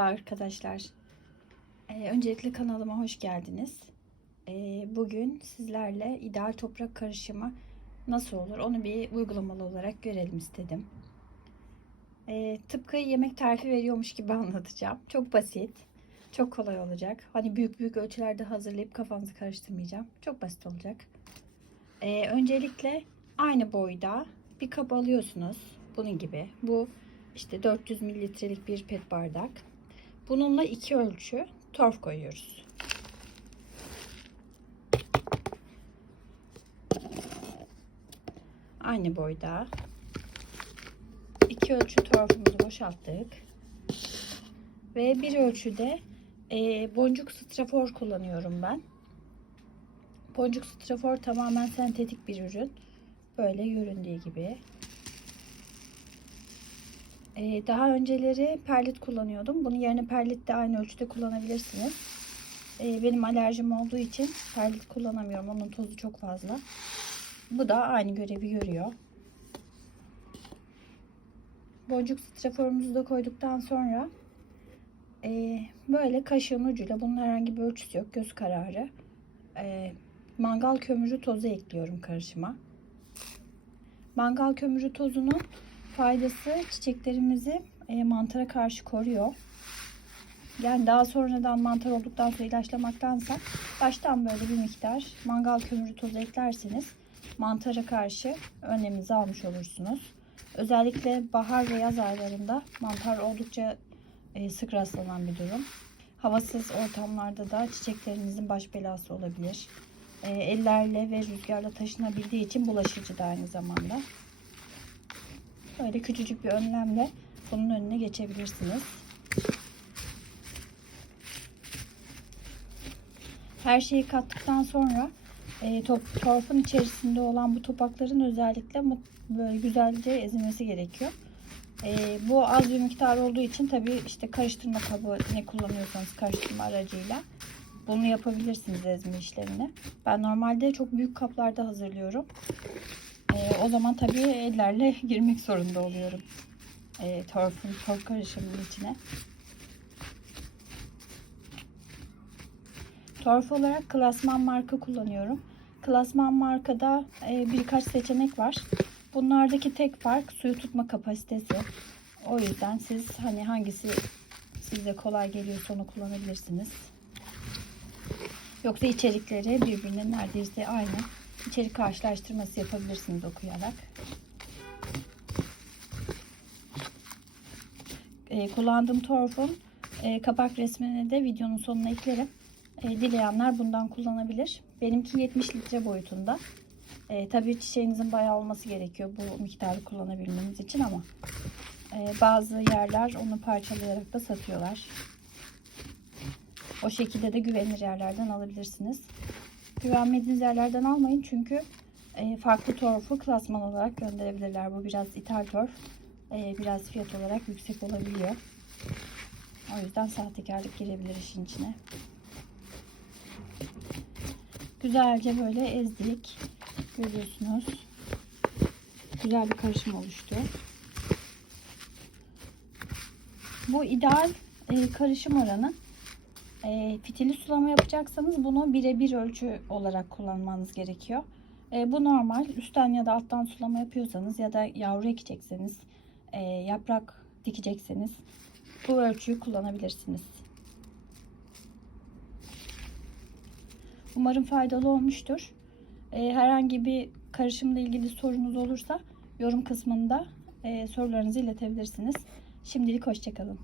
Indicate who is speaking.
Speaker 1: Merhaba arkadaşlar. Ee, öncelikle kanalıma hoş geldiniz. Ee, bugün sizlerle ideal toprak karışımı nasıl olur onu bir uygulamalı olarak görelim istedim. Ee, tıpkı yemek tarifi veriyormuş gibi anlatacağım. Çok basit, çok kolay olacak. Hani büyük büyük ölçülerde hazırlayıp kafanızı karıştırmayacağım. Çok basit olacak. Ee, öncelikle aynı boyda bir kap alıyorsunuz. Bunun gibi. Bu işte 400 mililitrelik bir pet bardak. Bununla iki ölçü torf koyuyoruz. Aynı boyda. iki ölçü torfumuzu boşalttık. Ve bir ölçüde e, boncuk strafor kullanıyorum ben. Boncuk strafor tamamen sentetik bir ürün. Böyle göründüğü gibi. Ee, daha önceleri perlit kullanıyordum. Bunun yerine perlit de aynı ölçüde kullanabilirsiniz. Ee, benim alerjim olduğu için perlit kullanamıyorum. Onun tozu çok fazla. Bu da aynı görevi görüyor. Boncuk straforumuzu da koyduktan sonra e, böyle kaşığın ucuyla bunun herhangi bir ölçüsü yok. Göz kararı. E, mangal kömürü tozu ekliyorum karışıma. Mangal kömürü tozunun faydası çiçeklerimizi e, mantara karşı koruyor. Yani daha sonradan mantar olduktan sonra ilaçlamaktansa baştan böyle bir miktar mangal kömürü tozu eklerseniz mantara karşı önleminizi almış olursunuz. Özellikle bahar ve yaz aylarında mantar oldukça e, sık rastlanan bir durum. Havasız ortamlarda da çiçeklerinizin baş belası olabilir. E, ellerle ve rüzgarla taşınabildiği için bulaşıcı da aynı zamanda. Böyle küçücük bir önlemle bunun önüne geçebilirsiniz. Her şeyi kattıktan sonra e, top, torfun içerisinde olan bu topakların özellikle böyle güzelce ezilmesi gerekiyor. E, bu az bir miktar olduğu için tabi işte karıştırma kabı ne kullanıyorsanız karıştırma aracıyla bunu yapabilirsiniz ezme işlemini. Ben normalde çok büyük kaplarda hazırlıyorum. E, o zaman tabii ellerle girmek zorunda oluyorum. E, torfun, torf karışımının içine. Torf olarak klasman marka kullanıyorum. Klasman markada e, birkaç seçenek var. Bunlardaki tek fark suyu tutma kapasitesi. O yüzden siz hani hangisi size kolay geliyorsa onu kullanabilirsiniz. Yoksa içerikleri birbirine neredeyse aynı içerik karşılaştırması yapabilirsiniz okuyarak. E, kullandığım torfun e, kapak resmini de videonun sonuna eklerim. E, dileyenler bundan kullanabilir. Benimki 70 litre boyutunda. E, tabii çiçeğinizin bayağı olması gerekiyor bu miktarı kullanabilmeniz için ama e, bazı yerler onu parçalayarak da satıyorlar. O şekilde de güvenilir yerlerden alabilirsiniz. Güvenmediğiniz yerlerden almayın çünkü e, farklı torfu klasman olarak gönderebilirler. Bu biraz ithal torf. E, biraz fiyat olarak yüksek olabiliyor. O yüzden sahtekarlık girebilir işin içine. Güzelce böyle ezdik. Görüyorsunuz. Güzel bir karışım oluştu. Bu ideal e, karışım oranı e, fitili sulama yapacaksanız bunu birebir ölçü olarak kullanmanız gerekiyor. E, bu normal. Üstten ya da alttan sulama yapıyorsanız ya da yavru ekecekseniz, e, yaprak dikecekseniz bu ölçüyü kullanabilirsiniz. Umarım faydalı olmuştur. E, herhangi bir karışımla ilgili sorunuz olursa yorum kısmında e, sorularınızı iletebilirsiniz. Şimdilik hoşçakalın.